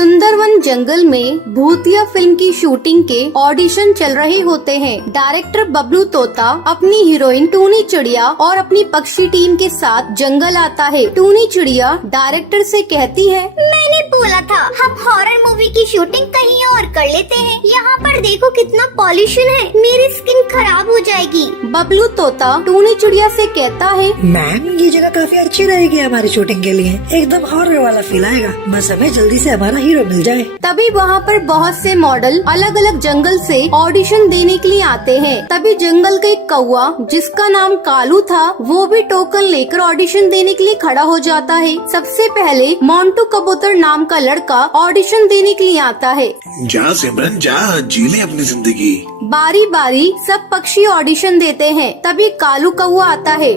सुंदरवन जंगल में भूतिया फिल्म की शूटिंग के ऑडिशन चल रहे होते हैं। डायरेक्टर बबलू तोता अपनी हीरोइन टूनी चिड़िया और अपनी पक्षी टीम के साथ जंगल आता है। टूनी चिड़िया डायरेक्टर से कहती है, मैंने बोला था हम हॉरर मूवी की शूटिंग कहीं और कर लेते हैं। यहाँ पर देखो कितना पॉल्यूशन है, मेरी स्किन खराब हो जाएगी। बबलू तोता टूनी चिड़िया से कहता है, मैम ये जगह काफी अच्छी रहेगी हमारी शूटिंग के लिए, एकदम हॉरर वाला फील आएगा। बस हमें जल्दी से हमारा हीरो मिल जाए। तभी वहाँ पर बहुत से मॉडल अलग अलग जंगल से ऑडिशन देने के लिए आते हैं। तभी जंगल का एक कौवा जिसका नाम कालू था वो भी टोकन लेकर ऑडिशन देने के लिए खड़ा हो जाता है। सबसे पहले मोंटू कबूतर नाम का लड़का ऑडिशन देने के लिए आता है। जा सिमरन जा, जी ले अपनी जिंदगी। बारी बारी सब पक्षी ऑडिशन देते हैं। तभी कालू कौवा आता है।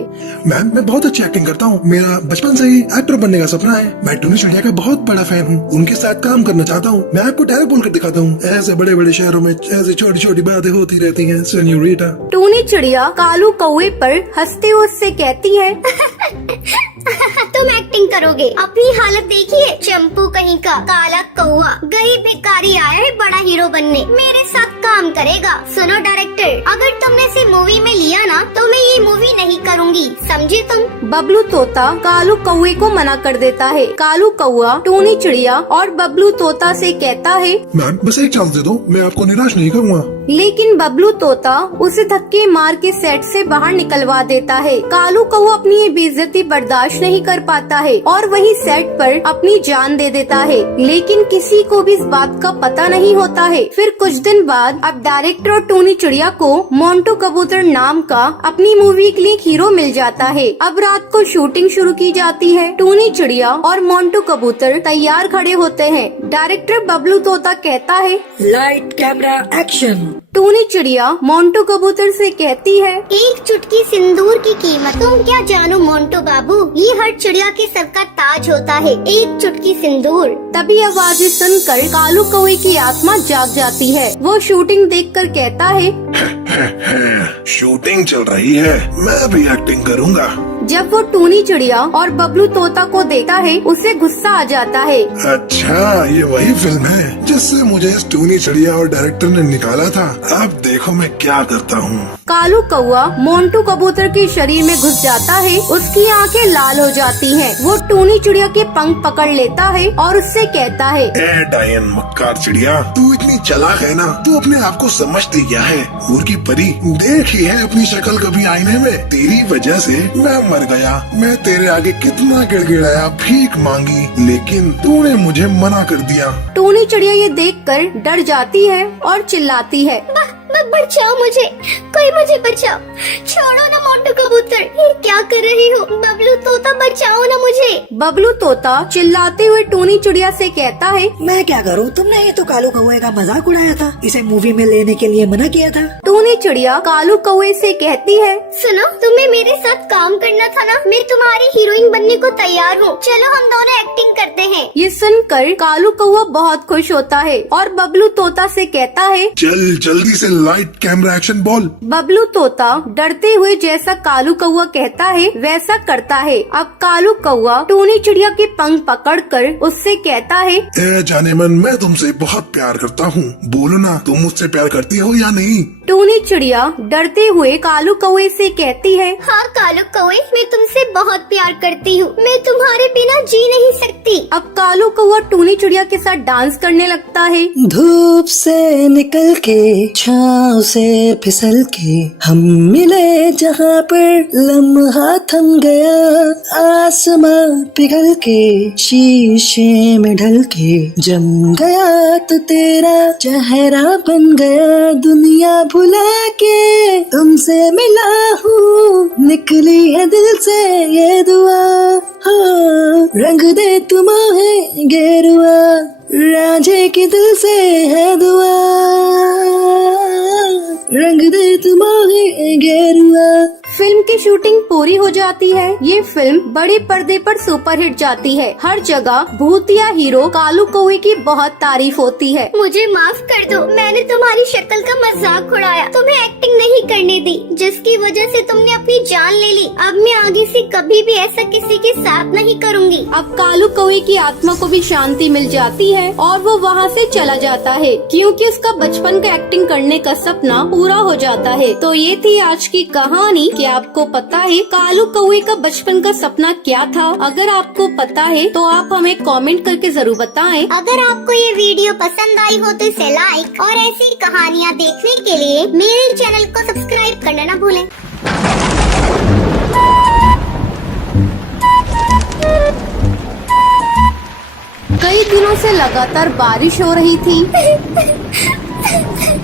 मैम मैं बहुत अच्छी एक्टिंग करता हूँ, मेरा बचपन से ही एक्टर बनने का सपना है। मैं टूनी चिड़िया का बहुत बड़ा फैन हूँ, उनके साथ काम करना चाहता हूँ। मैं आपको डायरेक्ट बोल कर दिखाता हूँ, ऐसे बड़े बड़े शहरों में ऐसी छोटी छोटी बातें होती रहती हैं सेन्योरिटा। टूनी चिड़िया कालू कौवे पर हंसते हुए उससे कहती है, तुम एक्टिंग करोगे, अपनी हालत देखिए, चंपू कहीं का काला कौवा गरीब भिखारी आया है बड़ा हीरो बनने, मेरे साथ काम करेगा। सुनो डायरेक्टर, अगर तुमने इसे मूवी में लिया ना तो मैं ये मूवी नहीं करूँगी, समझे तुम। बबलू तोता कालू कौवे को मना कर देता है। कालू कौवा टूनी चिड़िया और बबलू तोता से कहता है, मैम बस एक चांस दे दो, मैं आपको निराश नहीं करूँगा। लेकिन बबलू तोता उसे धक्के मार के सेट से बाहर निकलवा देता है। कालू कौवा अपनी ये बेइज्जती बर्दाश्त नहीं कर पाता है और वही सेट पर अपनी जान दे देता है। लेकिन किसी को भी इस बात का पता नहीं होता है। फिर कुछ दिन बाद अब डायरेक्टर और टूनी चिड़िया को मोंटू कबूतर नाम का अपनी मूवी के लिए हीरो मिल जाता है। अब रात को शूटिंग शुरू की जाती है। टूनी चिड़िया और मोंटू कबूतर तैयार खड़े होते हैं। डायरेक्टर बबलू तोता कहता है, लाइट कैमरा एक्शन। टूनी चिड़िया मोंटू कबूतर से कहती है, एक चुटकी सिंदूर की कीमत तुम क्या जानो मोंटू बाबू, ये हर चिड़िया के सर का ताज होता है, एक चुटकी सिंदूर। तभी आवाजें सुनकर कालू कौवे की आत्मा जाग जाती है। वो शूटिंग देखकर कहता है, शूटिंग चल रही है, मैं भी एक्टिंग करूँगा। जब वो टूनी चिड़िया और बबलू तोता को देखता है उसे गुस्सा आ जाता है। अच्छा ये वही फिल्म है जिससे मुझे इस टूनी चिड़िया और डायरेक्टर ने निकाला था। अब देखो मैं क्या करता हूँ। कालू कौवा मोंटू कबूतर के शरीर में घुस जाता है। उसकी आंखें लाल हो जाती हैं। वो टूनी चिड़िया के पंख पकड़ लेता है और उससे कहता है, ए डायन मक्कार चिड़िया, तू इतनी चालाक है ना, तू अपने आप को समझती क्या है? मुर्गी परी, देखी है अपनी शक्ल कभी आईने में? तेरी वजह से मैं मर गया। मैं तेरे आगे कितना गिड़गिड़ाया, भीख मांगी, लेकिन तूने मुझे मना कर दिया। टूनी चिड़िया ये देखकर डर जाती है और चिल्लाती है, बचाओ मुझे, कोई मुझे बचाओ, छोड़ो ना मोंटू कबूतर, ये क्या कर रही हो? बबलू तोता बचाओ ना मुझे। बबलू तोता चिल्लाते हुए टूनी चिड़िया से कहता है, मैं क्या करूँ, तुमने ये तो कालू कौवे का मजाक उड़ाया था, इसे मूवी में लेने के लिए मना किया था। टूनी चिड़िया कालू कौवे से कहती है, सुनो, तुम्हें मेरे साथ काम करना था ना, मैं तुम्हारी हीरोइन बनने को तैयार हूँ, चलो हम दोनों एक्टिंग करते हैं। ये सुनकर कालू कौवा बहुत खुश होता है और बबलू तोता से कहता है, चल जल्दी से लाइट कैमरा एक्शन बोल। बबलू तोता डरते हुए जैसा कालू कौवा कहता है वैसा करता है। अब कालू कौवा टूनी चिड़िया के पंख पकड़कर उससे कहता है, ए जाने मन, मैं तुमसे बहुत प्यार करता हूँ, बोलो ना तुम मुझसे प्यार करती हो या नहीं? टूनी चिड़िया डरते हुए कालू कौवे से कहती है, हाँ कालू कौवे, मैं तुमसे बहुत प्यार करती हूँ, मैं तुम्हारे बिना जी नहीं सकती। अब कालू कौवा टूनी चिड़िया के साथ डांस करने लगता है। धूप से निकल के छाँव से फिसल के हम मिले जहाँ पर लम्हा थम गया, आसमां पिघल के शीशे में ढल के जम गया तो तेरा चेहरा बन गया, दुनिया भुला के तुमसे मिला हूँ, निकली है दिल से ये दुआ, हाँ रंग दे तुम्हें गेरुआ, राजे के दिल से है दुआ, रंग दे तुम्हें गेरुआ। फिल्म की शूटिंग पूरी हो जाती है। ये फिल्म बड़े पर्दे पर सुपरहिट जाती है। हर जगह भूतिया हीरो कालू कौवे की बहुत तारीफ होती है। मुझे माफ कर दो, मैंने तुम्हारी शक्ल का मजाक उड़ाया, तुम्हें एक्टिंग नहीं करने दी, जिसकी वजह से तुमने अपनी जान ले ली। अब मैं आगे से कभी भी ऐसा किसी के साथ नहीं करूँगी। अब कालू कौवे की आत्मा को भी शांति मिल जाती है और वो वहाँ से चला जाता है, क्योंकि उसका बचपन का एक्टिंग करने का सपना पूरा हो जाता है। तो ये थी आज की कहानी। क्या आपको पता है कालू कौवे का बचपन का सपना क्या था? अगर आपको पता है तो आप हमें कमेंट करके जरूर बताएं। अगर आपको ये वीडियो पसंद आई हो तो इसे लाइक और ऐसी कहानियाँ देखने के लिए मेरे चैनल को सब्सक्राइब करना न भूलें। कई दिनों से लगातार बारिश हो रही थी।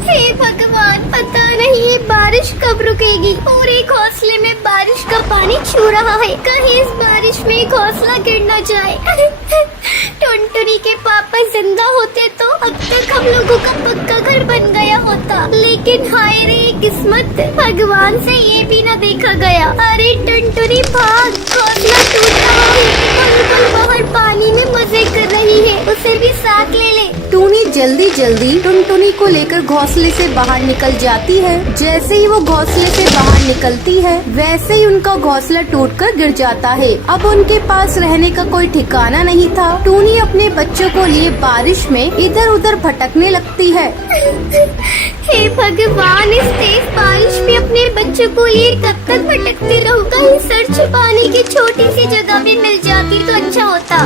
हे भगवान, पता नहीं ये बारिश कब रुकेगी। पूरे घोंसले में बारिश का पानी छू रहा है, कहीं इस बारिश में घोंसला गिर न जाए। टुनटुनी के पापा जिंदा होते तो अब तक हम लोगों का पक्का घर बन गया होता, लेकिन हाय रे किस्मत, भगवान से ये भी न देखा गया। अरे टुनटुनी भाग, घोंसला टूट रहा है। बुलबुल बाहर पानी में मजे कर रही है, उसे भी साथ ले ले। टूनी जल्दी जल्दी टुनटुनी को लेकर घोंसले से बाहर निकल जाती है। जैसे ही वो घोंसले से बाहर निकलती है वैसे ही उनका घोंसला टूटकर गिर जाता है। अब उनके पास रहने का कोई ठिकाना नहीं था। टूनी अपने बच्चों को लिए बारिश में इधर उधर भटकने लगती है। हे भगवान, इस तेज बारिश में अपने बच्चों को लिए कब तक भटकती रहूं? कहीं सर छुपाने की छोटी सी जगह भी मिल जाती तो अच्छा होता।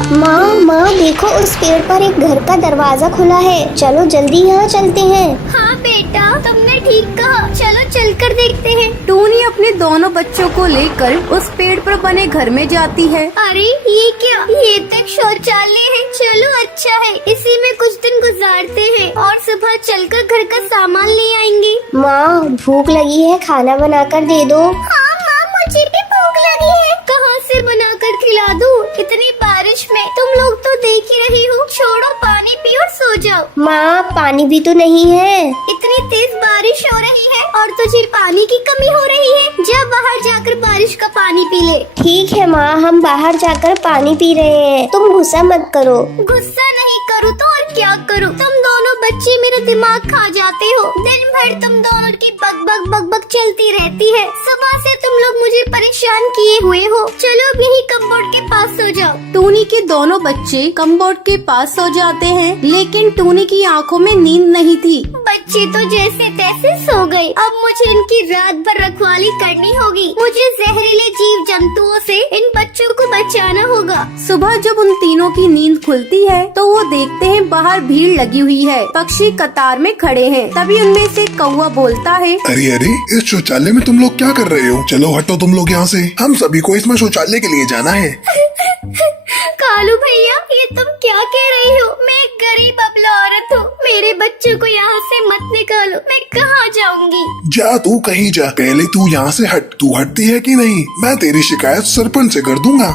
माँ देखो, उस पेड़ पर एक घर का दरवाजा खुला है, चलो जल्दी यहाँ चलते हैं। हाँ बेटा, तुमने ठीक कहा, चलो चलकर देखते हैं। टूनी अपने दोनों बच्चों को लेकर उस पेड़ पर बने घर में जाती है। अरे ये क्या, ये तक शौचालय है। चलो अच्छा है, इसी में कुछ दिन गुजारते हैं और सुबह चलकर घर का सामान ले आएंगे। माँ भूख लगी है, खाना बनाकर दे दो। हाँ माँ, मुझे भी भूख लगी है। कहाँ से बनाकर खिला दूँ? इतनी बारिश में तुम लोग तो देख ही रही हो। छोड़ो, पानी पियो और सो जाओ। माँ पानी भी तो नहीं है। इतनी तेज बारिश हो रही है और तुझे पानी की कमी हो रही है। जा बाहर जाकर बारिश का पानी पी ले। ठीक है माँ, हम बाहर जाकर पानी पी रहे हैं, तुम गुस्सा मत करो। गुस्सा नहीं करूँ तो और क्या करूँ? तुम दोनों बच्चे मेरा दिमाग खा जाते हो। दिन भर तुम दोनों की बक बक चलती रहती है। सुबह से तुम लोग मुझे परेशान किए हुए हो। चलो अब यही कम्बोर्ड के पास सो जाओ। टूनी के दोनों बच्चे कम्बोर्ड के पास सो जाते हैं, लेकिन टूनी की आंखों में नींद नहीं थी। बच्चे तो जैसे तैसे सो गए। अब मुझे इनकी रात भर रखवाली करनी होगी। मुझे जहरीले जीव जंतुओं से इन बच्चों को बचाना होगा। सुबह जब उन तीनों की नींद खुलती है तो वो देखते हैं बाहर भीड़ लगी हुई है, पक्षी कतार में खड़े हैं। तभी उनमें से कौवा बोलता है, अरे अरे, इस शौचालय में तुम लोग क्या कर रहे हो? चलो हटो तुम लोग यहाँ से, हम सभी को इसमें शौचालय के लिए जाना है। कालू भैया, ये तुम क्या कह रही हो? मैं एक गरीब अबला औरत हूँ, मेरे बच्चों को यहाँ से मत निकालो। मैं कहाँ जाऊँगी? जा तू कहीं जा, पहले तू यहाँ से हट। तू हटती है कि नहीं? मैं तेरी शिकायत सरपंच से कर दूंगा।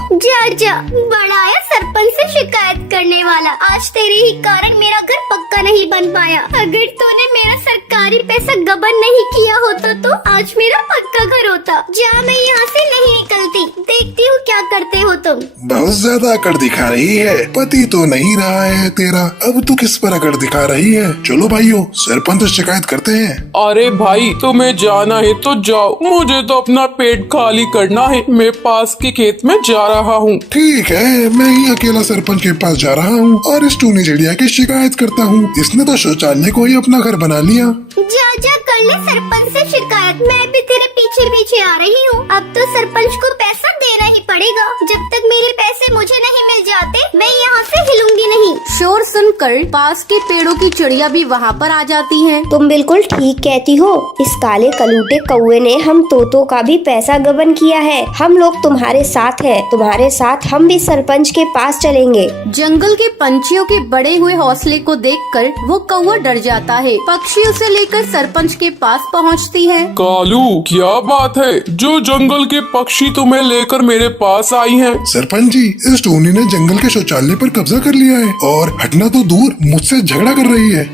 जा बड़ा आया सरपंच से शिकायत करने वाला। आज तेरे ही कारण मेरा घर पक्का नहीं बन पाया। अगर तूने मेरा सरकारी पैसा गबन नहीं किया होता तो आज मेरा पक्का घर होता। जा, मैं यहाँ से नहीं निकलती। देखती हूँ क्या करते हो तुम। बहुत ज्यादा अकड़ दिखा रही है। पति तो नहीं रहा है तेरा, अब तू किस पर अकड़ दिखा रही है? चलो भाइयों, सरपंच से शिकायत करते हैं। अरे भाई, तुम्हें जाना है तो जाओ, मुझे तो अपना पेट खाली करना है। मैं पास के खेत में जा रहा हूँ। ठीक है, मैं ही अकेला सरपंच के पास जा रहा हूँ और इस टूनी चिड़िया की शिकायत करता हूँ। इसने तो शौचालय को ही अपना घर बना लिया। जा कर ले सरपंच से शिकायत। मैं भी तेरे पीछे आ रही हूँ। अब तो सरपंच को पैसा देना ही पड़ेगा। जब तक मेरे पैसे मुझे नहीं मिल जाते मैं यहाँ से हिलूंगी नहीं। शोर सुनकर पास के पेड़ों की चिड़िया भी वहाँ पर आ जाती हैं। तुम बिल्कुल ठीक कहती हो। इस काले कलूटे कौवे ने हम तोतों का भी पैसा गबन किया है। हम लोग तुम्हारे साथ हैं। तुम्हारे साथ हम भी सरपंच के पास चलेंगे। जंगल के पंछियों के बड़े हुए हौसले को देखकर वो कौवा डर जाता है। पक्षी उसे लेकर सरपंच के पास पहुँचती है। कालू, क्या बात है? जो जंगल के पक्षी तुम्हें लेकर मेरे पास आई हैं। सरपंच जी, इस टूनी ने जंगल के शौचालय पर कब्जा कर लिया है और हटना तो दूर मुझसे झगड़ा कर रही है।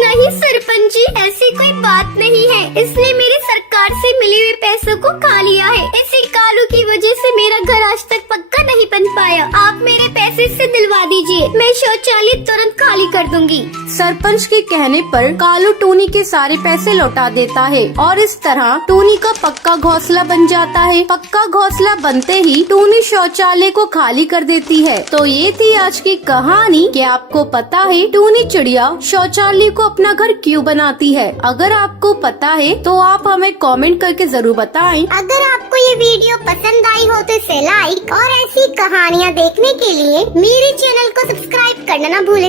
नहीं सरपंच जी, ऐसी कोई बात नहीं है। इसने मेरे सरकार से मिले हुए पैसों को खा लिया है। इसी कालू की वजह से मेरा घर आज तक पक्का नहीं बन पाया। आप मेरे पैसे से दिलवा दीजिए, मैं शौचालय तुरंत खाली कर दूंगी। सरपंच के कहने पर कालू टूनी के सारे पैसे लौटा देता है और इस तरह टूनी का पक्का घोंसला बन जाता है। पक्का घोंसला बनते ही टूनी शौचालय को खाली कर देती है। तो ये थी आज की कहानी। क्या आपको पता है टूनी चिड़िया शौचालय को अपना घर क्यों बनाती है? अगर आपको पता है तो आप हमें कमेंट करके जरूर बताएं। अगर आपको ये वीडियो पसंद आई हो तो इसे लाइक और ऐसी कहानियाँ देखने के लिए मेरे चैनल को सब्सक्राइब करना ना भूलें।